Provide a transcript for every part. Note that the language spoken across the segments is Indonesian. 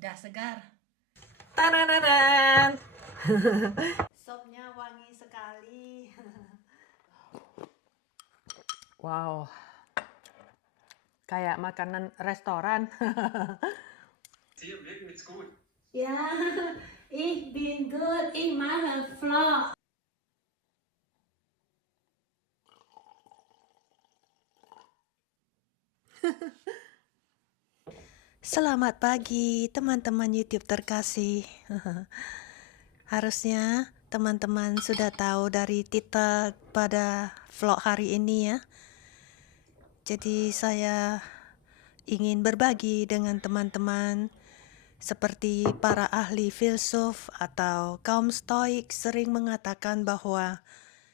Dah segar. Tanananan. Sopnya wangi sekali. Wow, kayak makanan restoran. Dir wirken geht's gut. Ja, ich bin gut, ich mache Vlog. Selamat pagi teman-teman YouTube terkasih. Harusnya teman-teman sudah tahu dari titel pada vlog hari ini ya. Jadi saya ingin berbagi dengan teman-teman seperti para ahli filsuf atau kaum stoik sering mengatakan bahwa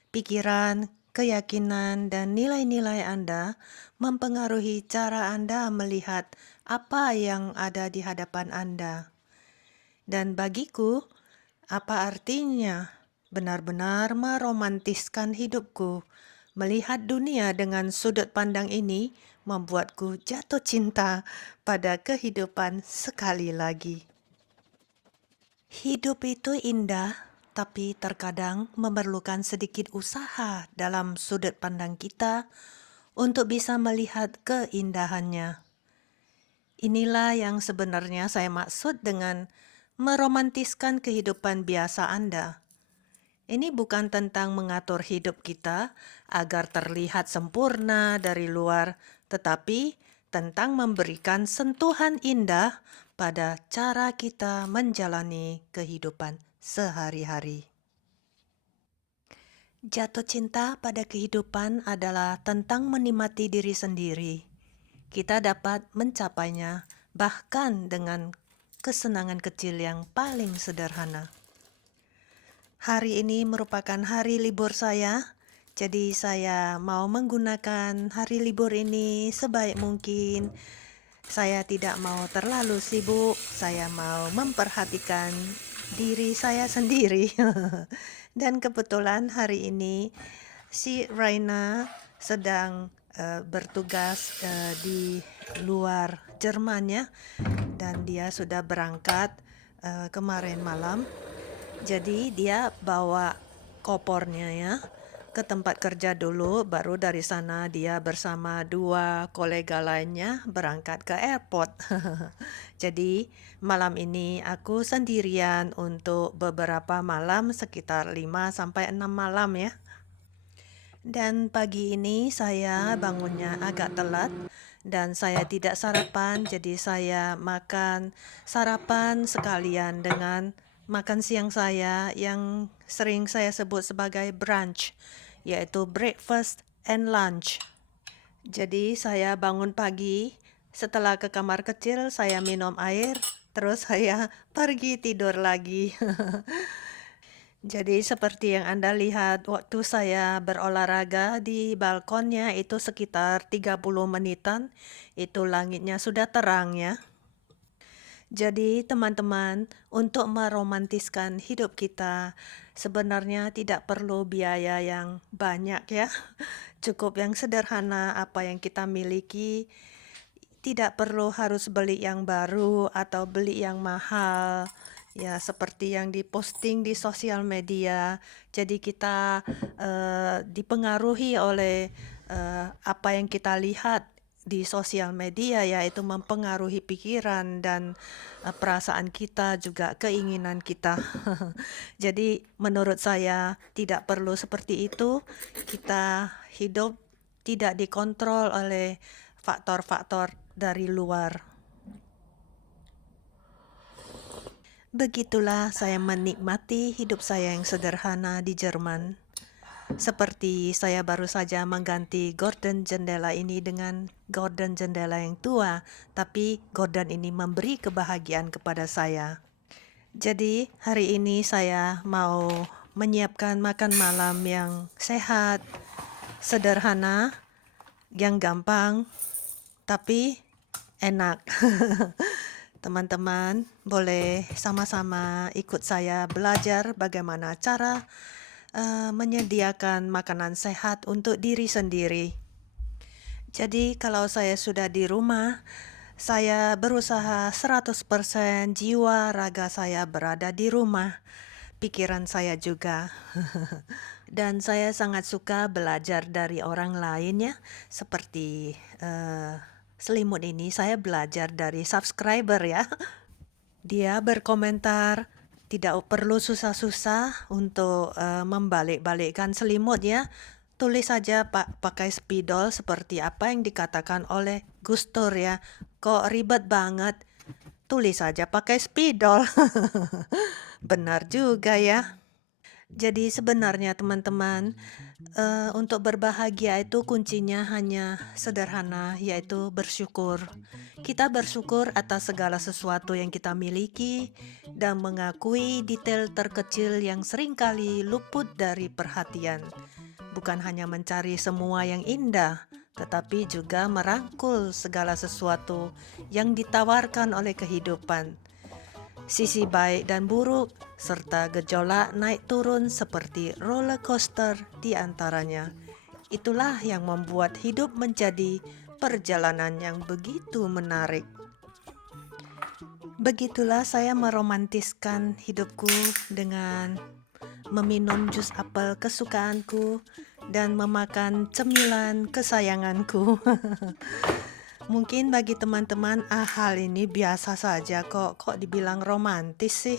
pikiran, keyakinan, dan nilai-nilai Anda mempengaruhi cara Anda melihat apa yang ada di hadapan Anda. Dan bagiku, apa artinya benar-benar meromantiskan hidupku? Melihat dunia dengan sudut pandang ini membuatku jatuh cinta pada kehidupan sekali lagi. Hidup itu indah, tapi terkadang memerlukan sedikit usaha dalam sudut pandang kita untuk bisa melihat keindahannya. Inilah yang sebenarnya saya maksud dengan meromantiskan kehidupan biasa Anda. Ini bukan tentang mengatur hidup kita agar terlihat sempurna dari luar, tetapi tentang memberikan sentuhan indah pada cara kita menjalani kehidupan sehari-hari. Jatuh cinta pada kehidupan adalah tentang menikmati diri sendiri. Kita dapat mencapainya bahkan dengan kesenangan kecil yang paling sederhana. Hari ini merupakan hari libur saya, jadi saya mau menggunakan hari libur ini sebaik mungkin. Saya tidak mau terlalu sibuk, saya mau memperhatikan diri saya sendiri. Dan kebetulan hari ini si Raina sedang bertugas di luar Jerman ya, dan dia sudah berangkat kemarin malam. Jadi dia bawa kopornya ya ke tempat kerja dulu, baru dari sana dia bersama dua kolega lainnya berangkat ke airport. Jadi malam ini aku sendirian untuk beberapa malam, sekitar 5 sampai 6 malam ya. Dan pagi ini saya bangunnya agak telat dan saya tidak sarapan, jadi saya makan sarapan sekalian dengan makan siang saya yang sering saya sebut sebagai brunch, yaitu breakfast and lunch. Jadi saya bangun pagi, setelah ke kamar kecil saya minum air, terus saya pergi tidur lagi. Jadi seperti yang Anda lihat waktu saya berolahraga di balkonnya itu sekitar 30 menitan, itu langitnya sudah terang ya. Jadi teman-teman, untuk meromantiskan hidup kita sebenarnya tidak perlu biaya yang banyak ya. Cukup yang sederhana apa yang kita miliki. Tidak perlu harus beli yang baru atau beli yang mahal. Ya, seperti yang diposting di sosial media. Jadi kita dipengaruhi oleh apa yang kita lihat di sosial media, yaitu mempengaruhi pikiran dan perasaan kita, juga keinginan kita. Jadi menurut saya tidak perlu seperti itu. Kita hidup tidak dikontrol oleh faktor-faktor dari luar. Begitulah saya menikmati hidup saya yang sederhana di Jerman. Seperti saya baru saja mengganti gorden jendela ini dengan gorden jendela yang tua, tapi gorden ini memberi kebahagiaan kepada saya. Jadi hari ini saya mau menyiapkan makan malam yang sehat, sederhana, yang gampang, tapi enak. Teman-teman boleh sama-sama ikut saya belajar bagaimana cara menyediakan makanan sehat untuk diri sendiri. Jadi kalau saya sudah di rumah, Saya berusaha 100% jiwa raga saya berada di rumah, pikiran saya juga. Dan saya sangat suka belajar dari orang lain ya, seperti Selimut ini saya belajar dari subscriber ya. Dia berkomentar, tidak perlu susah-susah untuk membalik-balikkan selimut ya. Tulis saja pakai spidol seperti apa yang dikatakan oleh Gustur ya. Kok ribet banget? Tulis saja pakai spidol. Benar juga ya. Jadi sebenarnya teman-teman, untuk berbahagia itu kuncinya hanya sederhana, yaitu bersyukur. Kita bersyukur atas segala sesuatu yang kita miliki dan mengakui detail terkecil yang seringkali luput dari perhatian. Bukan hanya mencari semua yang indah, tetapi juga merangkul segala sesuatu yang ditawarkan oleh kehidupan. Sisi baik dan buruk, serta gejolak naik turun seperti roller coaster di antaranya. Itulah yang membuat hidup menjadi perjalanan yang begitu menarik. Begitulah saya meromantiskan hidupku dengan meminum jus apel kesukaanku dan memakan cemilan kesayanganku. Mungkin bagi teman-teman hal ini biasa saja kok dibilang romantis sih.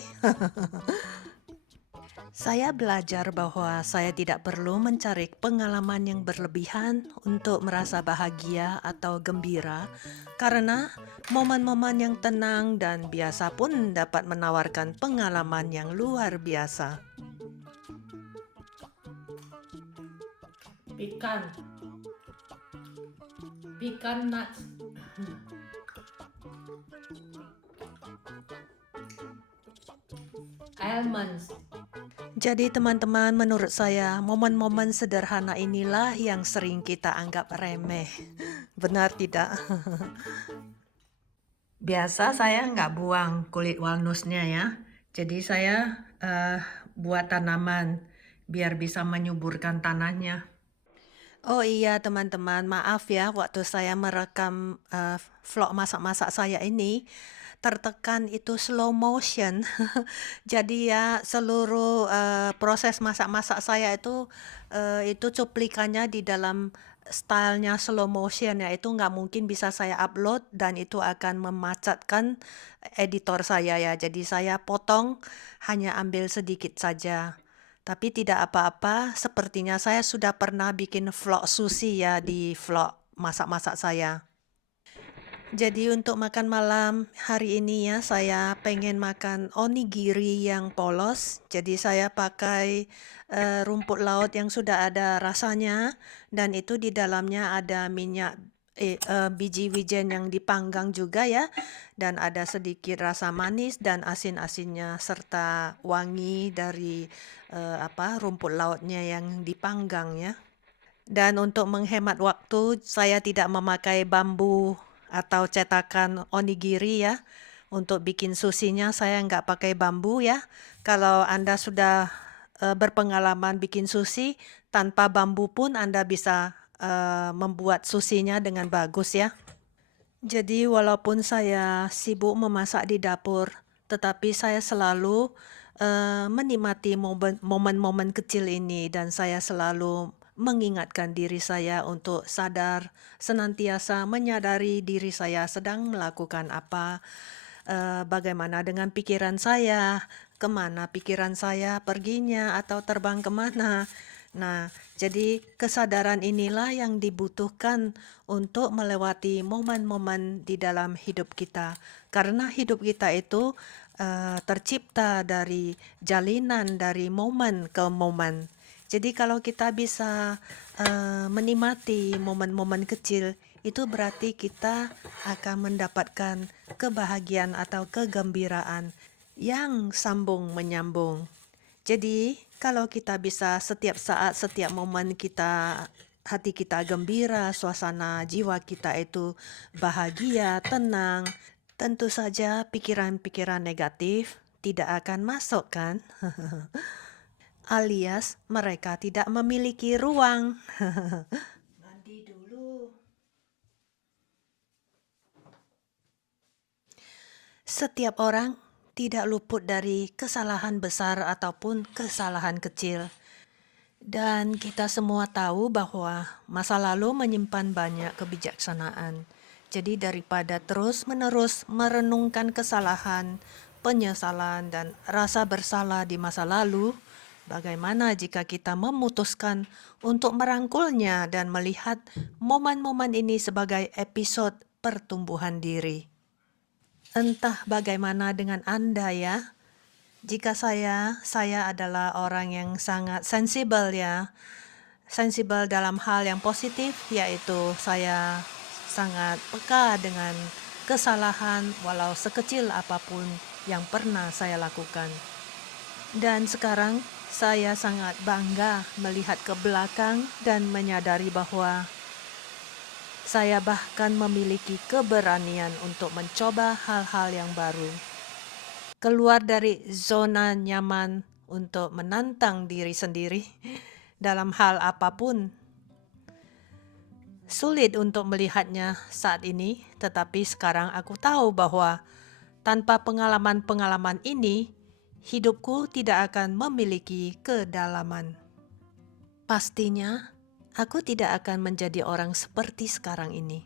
Saya belajar bahwa saya tidak perlu mencari pengalaman yang berlebihan untuk merasa bahagia atau gembira, karena momen-momen yang tenang dan biasa pun dapat menawarkan pengalaman yang luar biasa. Pecan nuts. Almonds. Jadi teman-teman, menurut saya momen-momen sederhana inilah yang sering kita anggap remeh. Benar tidak? Biasa saya nggak buang kulit walnutnya ya. Jadi saya buat tanaman biar bisa menyuburkan tanahnya. Oh iya teman-teman, maaf ya waktu saya merekam vlog masak-masak saya ini tertekan itu slow motion. Jadi ya seluruh proses masak-masak saya itu cuplikannya di dalam stylenya slow motion ya. Itu nggak mungkin bisa saya upload dan itu akan memacatkan editor saya ya. Jadi saya potong, hanya ambil sedikit saja. Tapi tidak apa-apa, sepertinya saya sudah pernah bikin vlog sushi ya di vlog masak-masak saya. Jadi untuk makan malam hari ini ya, saya pengen makan onigiri yang polos. Jadi saya pakai rumput laut yang sudah ada rasanya, dan itu di dalamnya ada minyak biji wijen yang dipanggang juga ya, dan ada sedikit rasa manis dan asin-asinnya serta wangi dari rumput lautnya yang dipanggang ya. Dan untuk menghemat waktu, saya tidak memakai bambu atau cetakan onigiri ya. Untuk bikin sushinya saya nggak pakai bambu ya. Kalau Anda sudah berpengalaman bikin sushi, tanpa bambu pun Anda bisa membuat sushinya dengan bagus ya. Jadi walaupun saya sibuk memasak di dapur, tetapi saya selalu menikmati momen-momen kecil ini, dan saya selalu mengingatkan diri saya untuk sadar, senantiasa menyadari diri saya sedang melakukan apa, bagaimana dengan pikiran saya, kemana pikiran saya perginya atau terbang kemana. Nah, jadi kesadaran inilah yang dibutuhkan untuk melewati momen-momen di dalam hidup kita. Karena hidup kita itu tercipta dari jalinan dari momen ke momen. Jadi kalau kita bisa menikmati momen-momen kecil, itu berarti kita akan mendapatkan kebahagiaan atau kegembiraan yang sambung menyambung. Jadi, kalau kita bisa setiap saat, setiap momen hati kita gembira, suasana jiwa kita itu bahagia, tenang, tentu saja pikiran-pikiran negatif tidak akan masuk kan? Alias mereka tidak memiliki ruang. Mandi dulu. Setiap orang tidak luput dari kesalahan besar ataupun kesalahan kecil. Dan kita semua tahu bahwa masa lalu menyimpan banyak kebijaksanaan. Jadi daripada terus-menerus merenungkan kesalahan, penyesalan, dan rasa bersalah di masa lalu, bagaimana jika kita memutuskan untuk merangkulnya dan melihat momen-momen ini sebagai episode pertumbuhan diri? Entah bagaimana dengan Anda ya. Jika saya adalah orang yang sangat sensibel ya. Sensibel dalam hal yang positif, yaitu saya sangat peka dengan kesalahan walau sekecil apapun yang pernah saya lakukan. Dan sekarang saya sangat bangga melihat ke belakang dan menyadari bahwa saya bahkan memiliki keberanian untuk mencoba hal-hal yang baru. Keluar dari zona nyaman untuk menantang diri sendiri dalam hal apapun. Sulit untuk melihatnya saat ini, tetapi sekarang aku tahu bahwa tanpa pengalaman-pengalaman ini, hidupku tidak akan memiliki kedalaman. Pastinya, aku tidak akan menjadi orang seperti sekarang ini.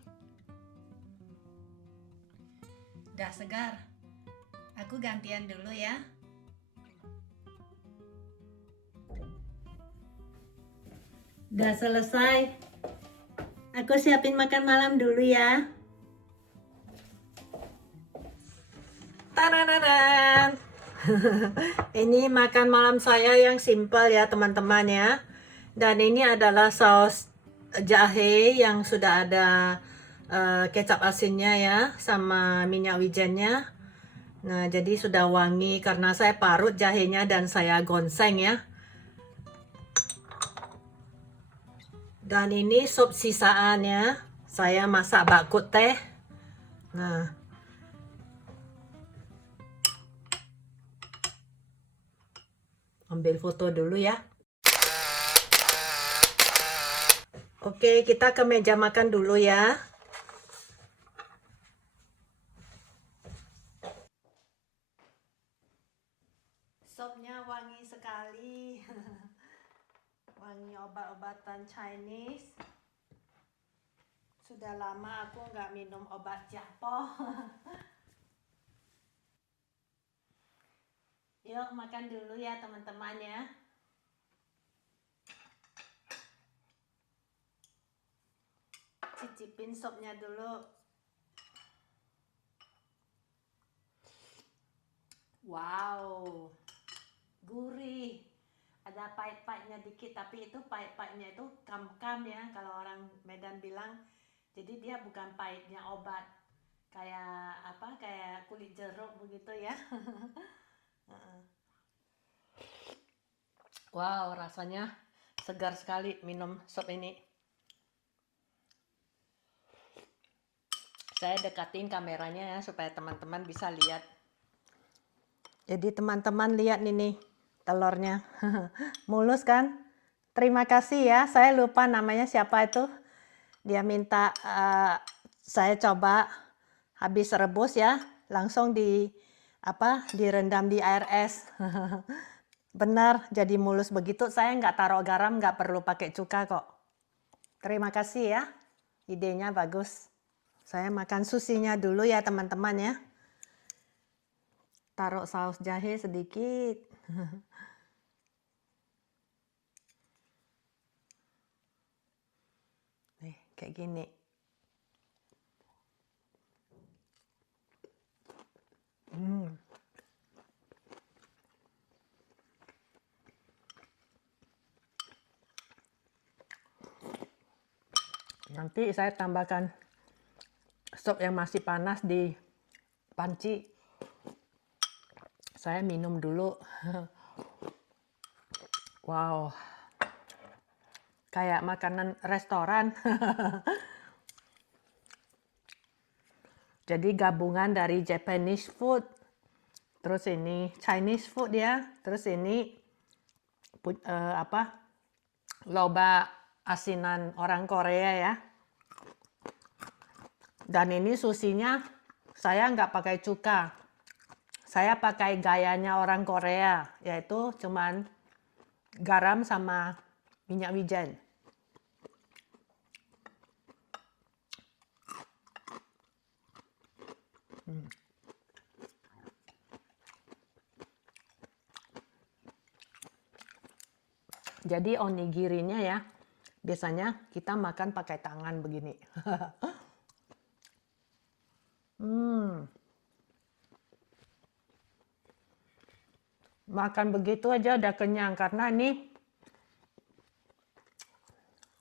Dah segar. Aku gantian dulu ya. Dah selesai. Aku siapin makan malam dulu ya. Tananan. Ini makan malam saya yang simpel ya teman-teman ya. Dan ini adalah saus jahe yang sudah ada kecap asinnya ya, sama minyak wijennya. Nah, jadi sudah wangi karena saya parut jahenya dan saya gonseng ya. Dan ini sup sisaan ya. Saya masak bakut teh. Nah. Ambil foto dulu ya. Oke, kita ke meja makan dulu ya. Sopnya wangi sekali. Wangi obat-obatan Chinese. Sudah lama aku nggak minum obat japoh. Yuk makan dulu ya teman-teman ya. Cicipin sopnya dulu. Wow, gurih. Ada pahit-pahitnya dikit, tapi itu pahit-pahitnya itu kam-kam ya, kalau orang Medan bilang. Jadi dia bukan pahitnya obat, kayak apa, kayak kulit jeruk begitu ya. Wow, rasanya segar sekali minum sop ini. Saya dekatin kameranya ya supaya teman-teman bisa lihat. Jadi teman-teman lihat nih telurnya. Mulus kan? Terima kasih ya. Saya lupa namanya siapa itu. Dia minta saya coba habis rebus ya, langsung direndam di air es. Benar, jadi mulus begitu. Saya nggak taruh garam, nggak perlu pakai cuka kok. Terima kasih ya. Idenya bagus. Saya makan susinya dulu ya teman-teman ya. Taruh saus jahe sedikit. Nih, kayak gini. Nanti saya tambahkan sop yang masih panas di panci. Saya minum dulu. Wow. Kayak makanan restoran. Jadi gabungan dari Japanese food. Terus ini Chinese food ya. Terus ini loba asinan orang Korea ya. Dan ini susinya saya nggak pakai cuka. Saya pakai gayanya orang Korea, yaitu cuman garam sama minyak wijen. Jadi onigirinya ya, biasanya kita makan pakai tangan begini. Makan begitu aja udah kenyang, karena ini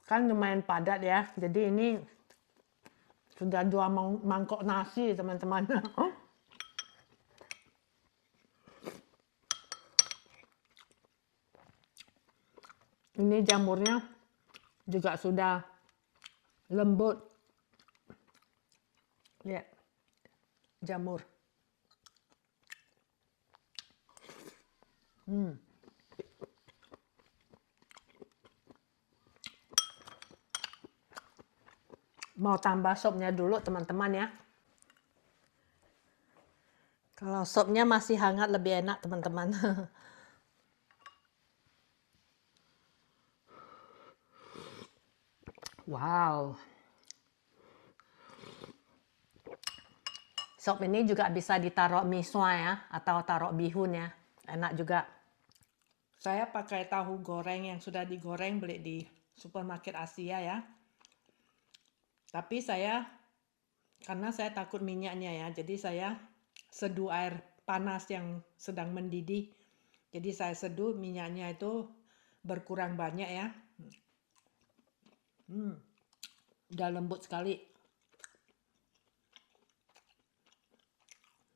kan lumayan padat ya. Jadi ini sudah 2 mangkok nasi, teman-teman. Ini jamurnya juga sudah lembut. Lihat, jamur. Mau tambah sopnya dulu, teman-teman ya. Kalau sopnya masih hangat lebih enak, teman-teman. Wow. Sop ini juga bisa ditaruh misua ya, atau taruh bihun ya. Enak juga. Saya pakai tahu goreng yang sudah digoreng, beli di supermarket Asia ya. Tapi karena saya takut minyaknya ya, jadi saya seduh air panas yang sedang mendidih. Jadi saya seduh, minyaknya itu berkurang banyak ya. Udah lembut sekali.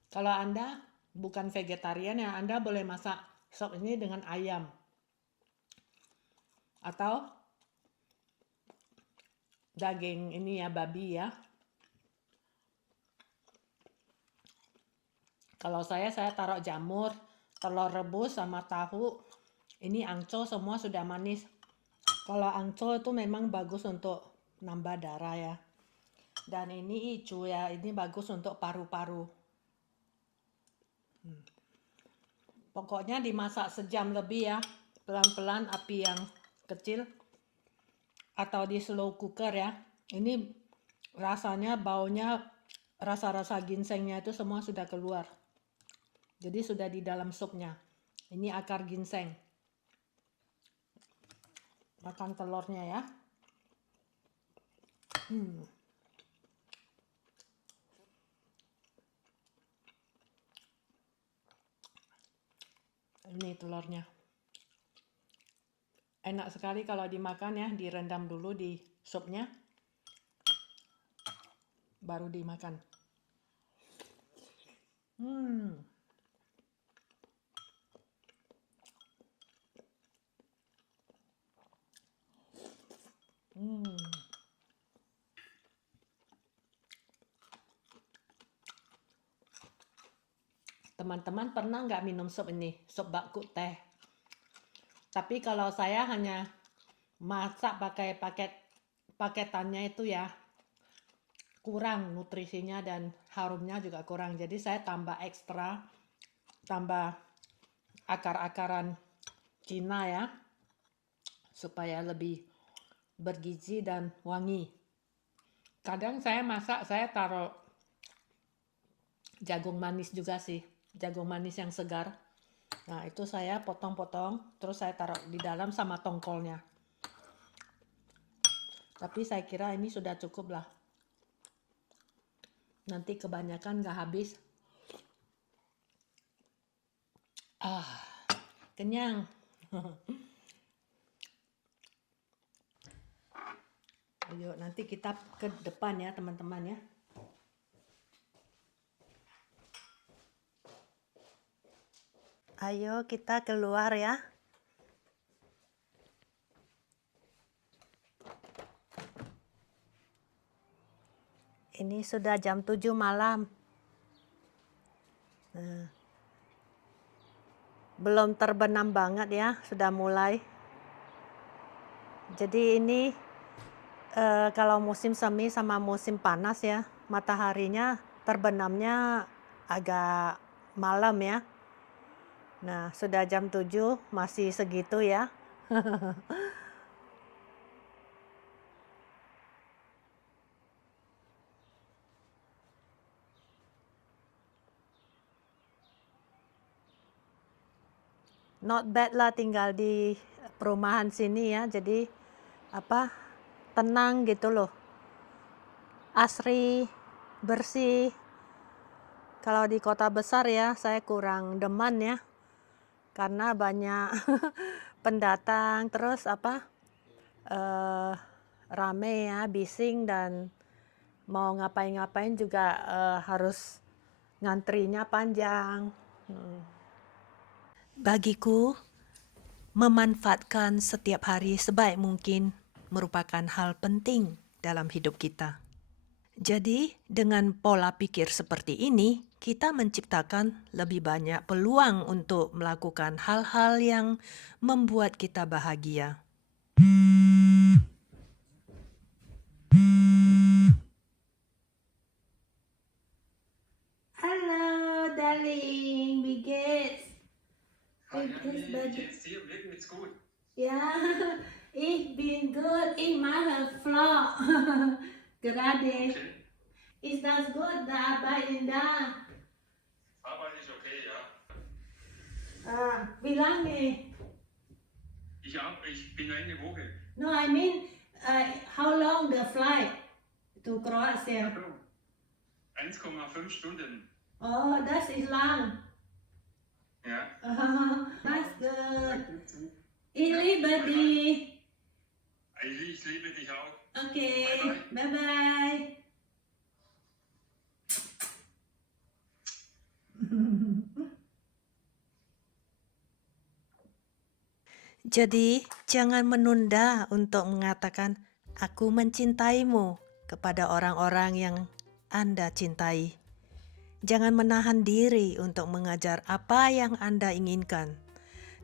Kalau Anda bukan vegetarian ya, Anda boleh masak sop ini dengan ayam. Atau daging ini ya, babi ya. Kalau saya taruh jamur, telur rebus sama tahu. Ini angco semua sudah manis. Kalau angco itu memang bagus untuk nambah darah ya. Dan ini icu ya, ini bagus untuk paru-paru. Pokoknya dimasak sejam lebih ya, pelan-pelan, api yang kecil. Atau di slow cooker ya. Ini rasanya, baunya, rasa-rasa ginsengnya itu semua sudah keluar. Jadi sudah di dalam supnya. Ini akar ginseng. Makan telurnya ya. Ini telurnya. Enak sekali kalau dimakan ya, direndam dulu di supnya. Baru dimakan. Teman-teman pernah nggak minum sup ini? Sup bakuk teh. Tapi kalau saya hanya masak pakai paketannya itu ya, kurang nutrisinya dan harumnya juga kurang. Jadi saya tambah ekstra, tambah akar-akaran Cina ya, supaya lebih bergizi dan wangi. Kadang saya masak, saya taruh jagung manis juga sih, jagung manis yang segar. Nah itu saya potong-potong, terus saya taruh di dalam sama tongkolnya. Tapi saya kira ini sudah cukup lah. Nanti kebanyakan nggak habis. Kenyang. Ayo nanti kita ke depan ya teman-teman ya. Ayo kita keluar ya. Ini sudah jam 7 malam. Nah, belum terbenam banget ya, sudah mulai. Jadi ini kalau musim semi sama musim panas ya, mataharinya terbenamnya agak malam ya. Nah, sudah jam 7 masih segitu ya. Not bad lah tinggal di perumahan sini ya. Jadi tenang gitu loh. Asri, bersih. Kalau di kota besar ya, saya kurang demen ya. Karena banyak pendatang, terus rame ya, bising, dan mau ngapain-ngapain juga harus ngantrinya panjang. Bagiku, memanfaatkan setiap hari sebaik mungkin merupakan hal penting dalam hidup kita. Jadi, dengan pola pikir seperti ini, kita menciptakan lebih banyak peluang untuk melakukan hal-hal yang membuat kita bahagia. Halo, darling, wie geht's? Hi, Anni, wie geht's dir? Mir geht's gut. Ja, ich bin gut. Ich mache Vlog gerade. Okay. Ist das gut, da arbeiten da? Arbeit ist okay, ja. Wie lange? Ich bin eine Woche. No, I mean, how long the flight to Croatia? 1,5 Stunden. Oh, das ist lang. Ja. That's good. Ich liebe dich. Ich liebe dich auch. Okay, Bye-bye. bye-bye. Jadi, jangan menunda untuk mengatakan "aku mencintaimu" kepada orang-orang yang Anda cintai. Jangan menahan diri untuk mengajar apa yang Anda inginkan.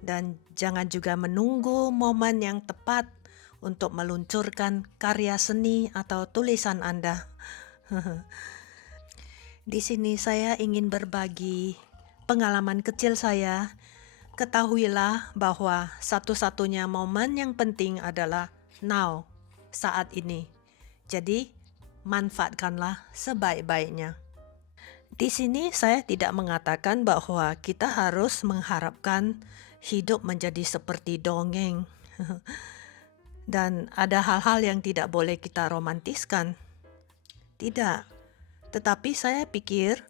Dan jangan juga menunggu momen yang tepat untuk meluncurkan karya seni atau tulisan Anda. Di sini saya ingin berbagi pengalaman kecil saya. Ketahuilah bahwa satu-satunya momen yang penting adalah now, saat ini. Jadi, manfaatkanlah sebaik-baiknya. Di sini saya tidak mengatakan bahwa kita harus mengharapkan hidup menjadi seperti dongeng. Dan ada hal-hal yang tidak boleh kita romantiskan. Tidak. Tetapi saya pikir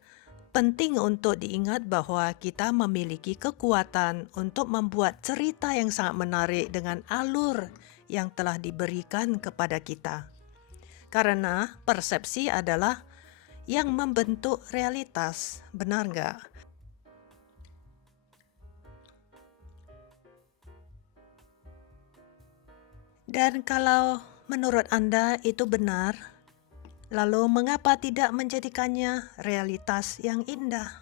penting untuk diingat bahwa kita memiliki kekuatan untuk membuat cerita yang sangat menarik dengan alur yang telah diberikan kepada kita. Karena persepsi adalah yang membentuk realitas, benar nggak? Dan kalau menurut Anda itu benar, lalu mengapa tidak menjadikannya realitas yang indah?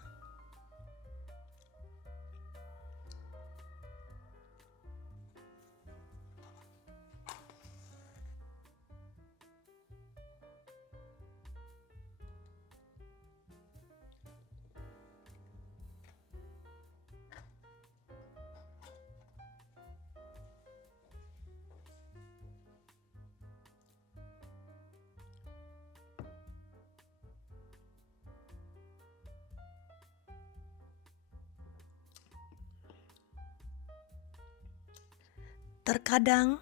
Terkadang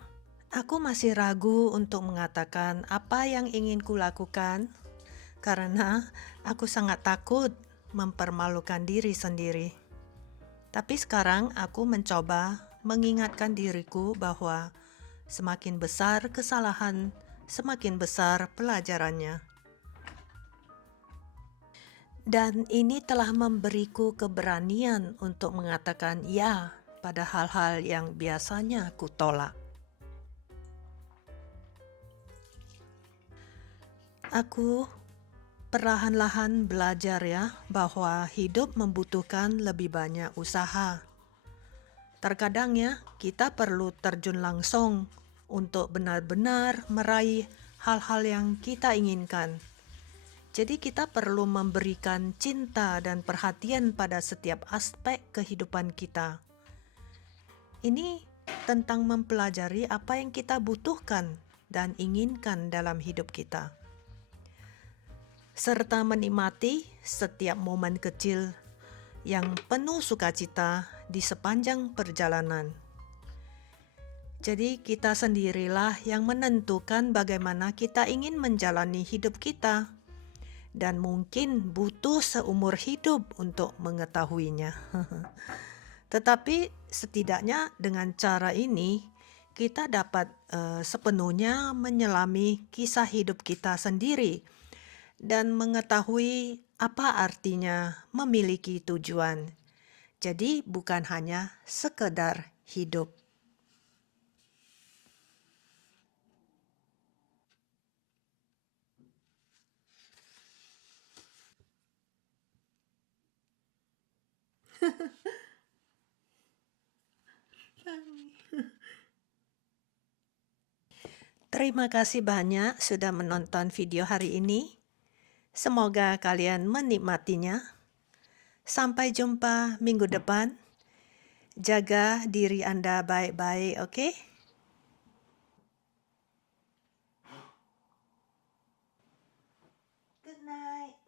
aku masih ragu untuk mengatakan apa yang ingin kulakukan karena aku sangat takut mempermalukan diri sendiri. Tapi sekarang aku mencoba mengingatkan diriku bahwa semakin besar kesalahan, semakin besar pelajarannya. Dan ini telah memberiku keberanian untuk mengatakan ya pada hal-hal yang biasanya aku tolak. Aku perlahan-lahan belajar ya bahwa hidup membutuhkan lebih banyak usaha. Terkadang ya kita perlu terjun langsung untuk benar-benar meraih hal-hal yang kita inginkan. Jadi kita perlu memberikan cinta dan perhatian pada setiap aspek kehidupan kita. Ini tentang mempelajari apa yang kita butuhkan dan inginkan dalam hidup kita, serta menikmati setiap momen kecil yang penuh sukacita di sepanjang perjalanan. Jadi kita sendirilah yang menentukan bagaimana kita ingin menjalani hidup kita, dan mungkin butuh seumur hidup untuk mengetahuinya. Tetapi setidaknya dengan cara ini kita dapat sepenuhnya menyelami kisah hidup kita sendiri dan mengetahui apa artinya memiliki tujuan. Jadi bukan hanya sekedar hidup. Terima kasih banyak sudah menonton video hari ini. Semoga kalian menikmatinya. Sampai jumpa minggu depan. Jaga diri Anda baik-baik, oke? Good night.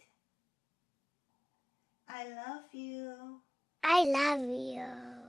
I love you. I love you.